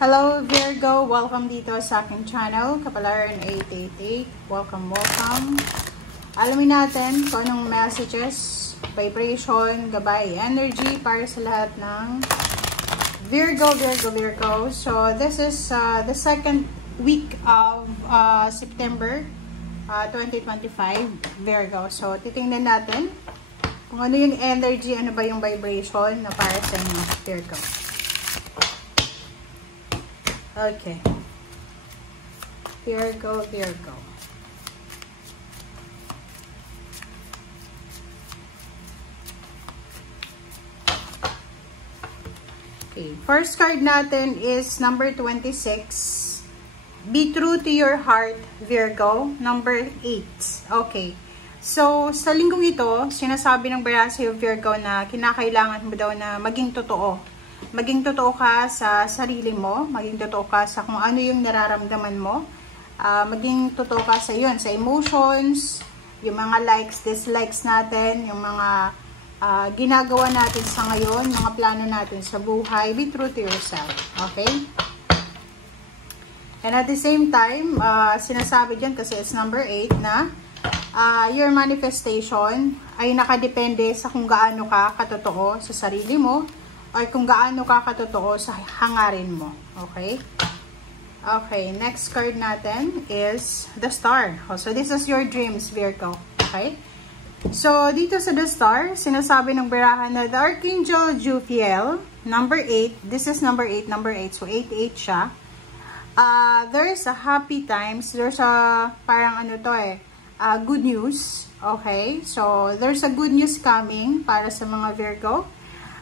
Hello Virgo, welcome dito sa aking channel, Kapalaran 888. Welcome. Alamin natin kung anong messages, vibration, gabay, energy para sa lahat ng Virgo. So this is the second week of September 2025, Virgo. So titingnan natin kung ano yung energy, ano ba yung vibration na para sa inyo, Virgo. Okay. Virgo. Okay. First card natin is number 26. Be true to your heart, Virgo. Number 8. Okay. So, sa linggong ito, sinasabi ng Bara sa'yo, Virgo, na kinakailangan mo daw na maging totoo. Maging totoo ka sa sarili mo, maging totoo ka sa kung ano yung nararamdaman mo, maging totoo ka sa yun, sa emotions, yung mga likes, dislikes natin, yung mga ginagawa natin sa ngayon, mga plano natin sa buhay. Be true to yourself, okay? And at the same time, sinasabi dyan kasi it's number 8 na your manifestation ay nakadepende sa kung gaano ka katotoo sa sarili mo, or kung gaano ka katotoo sa hangarin mo. Okay? Okay, next card natin is the Star. So, this is your dreams, Virgo. Okay? So, dito sa the Star, sinasabi ng barahan na the Archangel Juphiel, number 8. This is number 8. So, 8 siya. There's a happy times. There's a, parang ano to good news. Okay? So, there's a good news coming para sa mga Virgo.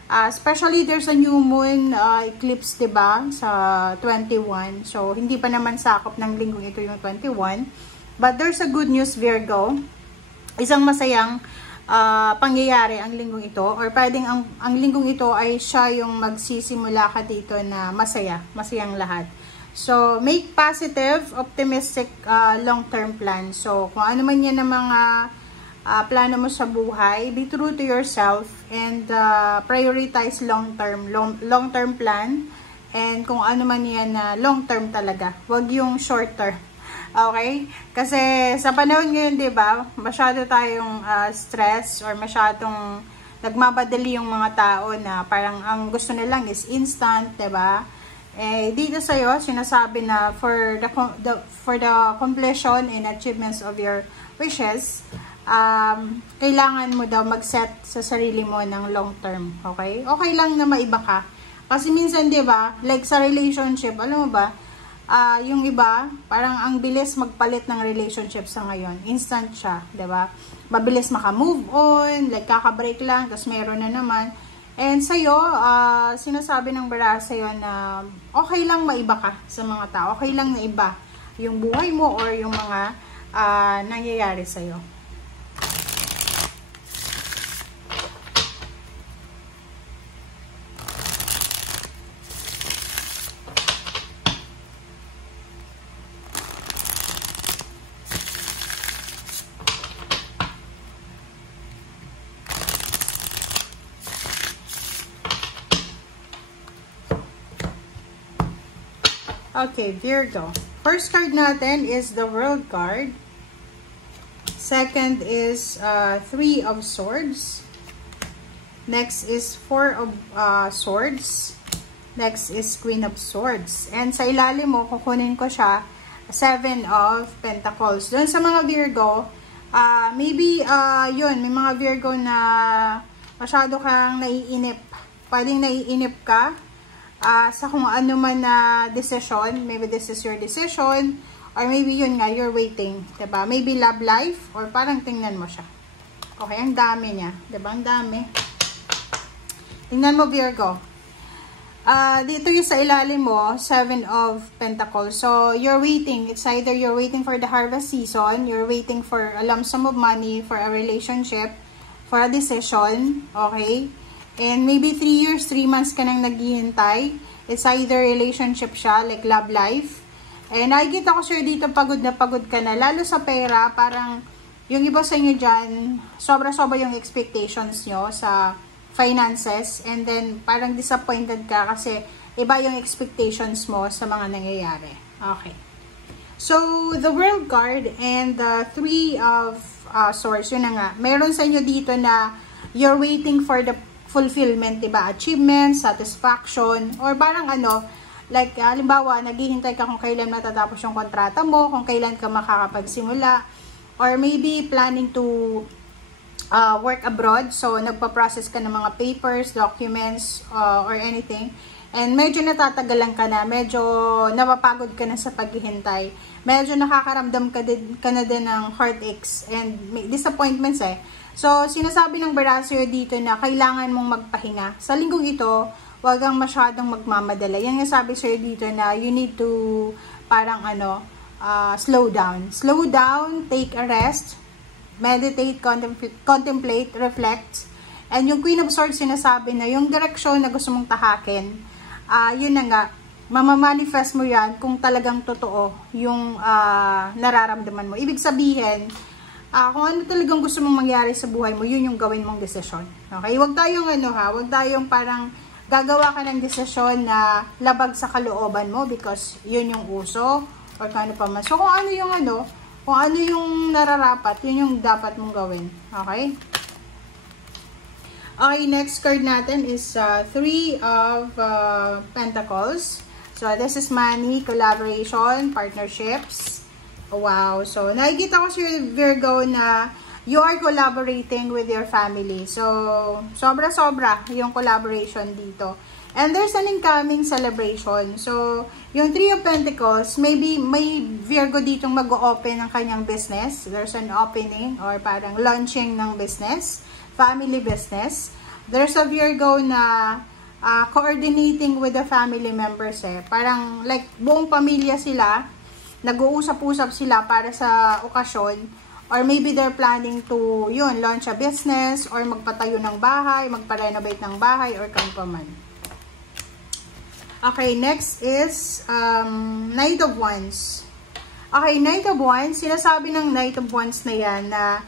Especially there's a new moon eclipse, diba, sa 21. So, hindi pa naman sakop ng linggong ito yung 21. But there's a good news, Virgo. Isang masayang pangyayari ang linggong ito. Or pwedeng ang linggong ito ay siya yung magsisimula ka dito na masayang lahat. So, make positive, optimistic, long-term plan. So, kung ano man yan ng mga plano mo sa buhay, be true to yourself and prioritize long-term plan, and kung ano man yan na long-term talaga, wag yung short-term. Okay? Kasi sa panahon ngayon, 'di ba, masyado tayong stress or masyadong nagmamadali yung mga tao na parang ang gusto nilang is instant, 'di ba? Eh dito sa iyo sinasabi na for the completion and achievements of your wishes, kailangan mo daw mag-set sa sarili mo ng long term, okay? Okay lang na maiba ka. Kasi minsan, 'di ba, like sa relationship, alam mo ba, yung iba, parang ang bilis magpalit ng relationship sa ngayon. Instant siya, 'di ba? Mabilis maka-move on, like kaka-break lang, tapos meron na naman. And sa'yo, sinasabi ng bara sa'yo na okay lang maiba ka sa mga tao. Okay lang na iba yung buhay mo or yung mga nangyayari sa'yo. Okay, Virgo. First card natin is the World card. Second is 3 of Swords. Next is 4 of Swords. Next is Queen of Swords. And sa ilalim mo, kukunin ko siya, 7 of Pentacles. Doon sa mga Virgo, maybe yun, may mga Virgo na masyado kang naiinip. Pwedeng naiinip ka sa kung ano man na decision. Maybe this is your decision, or maybe yun nga, you're waiting, diba? Maybe love life, or parang tingnan mo siya. Okay, ang dami niya, diba? Ang dami. Tingnan mo, Virgo. Dito yung sa ilalim mo, 7 of Pentacles. So, you're waiting. It's either you're waiting for the harvest season, you're waiting for a lump sum of money, for a relationship, for a decision, okay? And maybe 3 years, 3 months ka nang naghihintay. It's either relationship siya, like love life. And nakikita ko sir dito, pagod na pagod ka na. Lalo sa pera, parang yung iba sa inyo dyan, sobra-sobra yung expectations nyo sa finances. And then, parang disappointed ka kasi iba yung expectations mo sa mga nangyayari. Okay. So, the World card and the Three of Swords, yun na nga. Meron sa inyo dito na you're waiting for the fulfillment, diba? Achievement, satisfaction, or parang ano, like, halimbawa, naghihintay ka kung kailan matatapos yung kontrata mo, kung kailan ka makakapagsimula, or maybe planning to work abroad. So, nagpa-process ka ng mga papers, documents, or anything. And medyo natatagalan ka na, medyo napapagod ka na sa paghihintay. Medyo nakakaramdam ka na din ng heartaches and disappointments eh. So, sinasabi ng Barasyo dito na kailangan mong magpahinga. Sa linggong ito, huwag kang masyadong magmamadala. Yan yung sabi sa'yo dito na you need to parang slow down. Slow down, take a rest, meditate, contemplate, reflect. And yung Queen of Swords sinasabi na yung direksyon na gusto mong tahakin, yun na nga, mamamanifest mo yan kung talagang totoo yung nararamdaman mo. Ibig sabihin, kung ano talagang gusto mong mangyari sa buhay mo, yun yung gawin mong desisyon. Okay? Huwag tayong huwag tayong parang gagawa ka ng desisyon na labag sa kalooban mo because yun yung uso or kung ano pa man. So, kung ano yung nararapat, yun yung dapat mong gawin. Okay? Okay, next card natin is Three of Pentacles. So, this is money, collaboration, partnerships. Wow. So, nakikita ko si Virgo na you are collaborating with your family. So, sobra-sobra yung collaboration dito. And there's an incoming celebration. So, yung Three of Pentacles, maybe may Virgo ditong mag-o-open ng kanyang business. There's an opening or parang launching ng business, family business. There's a Virgo na coordinating with the family members eh. Parang like buong pamilya sila, nag-uusap-usap sila para sa okasyon. Or maybe they're planning to, launch a business or magpatayo ng bahay, magpa-renovate ng bahay or kung pa man. Okay, next is Knight of Wands. Okay, Knight of Wands, sinasabi ng Knight of Wands na yan na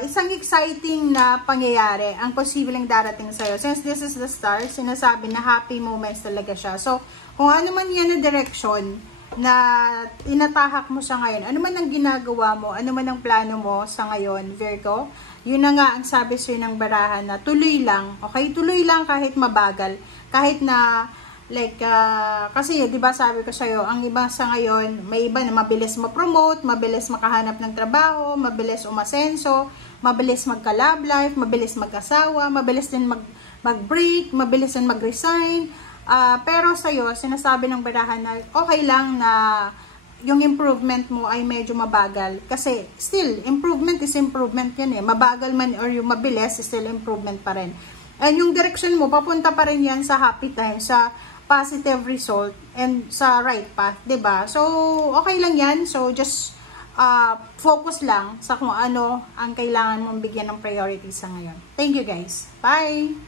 isang exciting na pangyayari ang posibleng darating sa'yo. Since this is the star, sinasabi na happy moments talaga siya. So, kung ano man yan na direction na inatahak mo sa ngayon, ano man ang ginagawa mo, ano man ang plano mo sa ngayon, Virgo, yun na nga ang sabi sa'yo ng barahan na tuloy lang, okay? Tuloy lang kahit mabagal, kahit na like, kasi di ba sabi ko sa'yo, ang iba sa ngayon, may iba na mabilis ma-promote, mabilis makahanap ng trabaho, mabilis umasenso, mabilis magka-love life, mabilis mag-asawa, mabilis din mag-break, mabilis din mag-resign. Pero sa'yo, sinasabi ng barahan na okay lang na yung improvement mo ay medyo mabagal. Kasi still, improvement is improvement yan eh. Mabagal man or yung mabilis, still improvement pa rin. And yung direction mo, papunta pa rin yan sa happy time, sa positive result and sa right path, 'di ba? So, okay lang 'yan. So, just focus lang sa kung ano ang kailangan mong bigyan ng priority sa ngayon. Thank you guys. Bye.